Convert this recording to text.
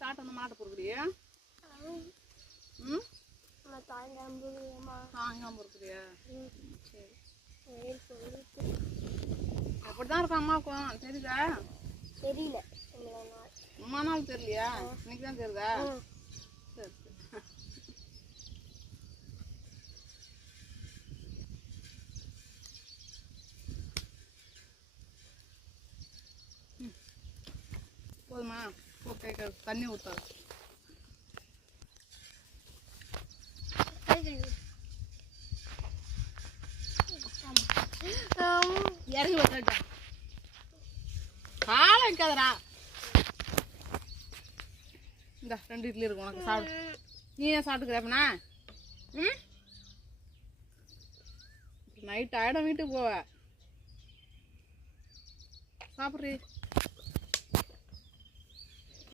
சாப்பிட்டு வந்து மாட்ட பொறுக்கிறியா? ம், தாங்காம இருக்கிறியா? சரி, அப்படிதான் இருக்கும் அம்மாவுக்கும். தெரியுதா? தெரியல. ரொம்ப நாள் தெரியலையா? இன்னைக்கு தான் தெரியுதா? சரி சரி. போதுமா? ஓகே, தண்ணி ஊற்றாது. இறங்கி வைக்காதா, காலை வைக்காதடா. இந்த 2 இட்லி இருக்கும் உனக்கு, சாப்பிடு. நீ ஏன் சாப்பிட்டுக்கிறப்பண்ணா? ம், நைட் ஆயிடும் வீட்டுக்கு போவ. சாப்பிட்றி.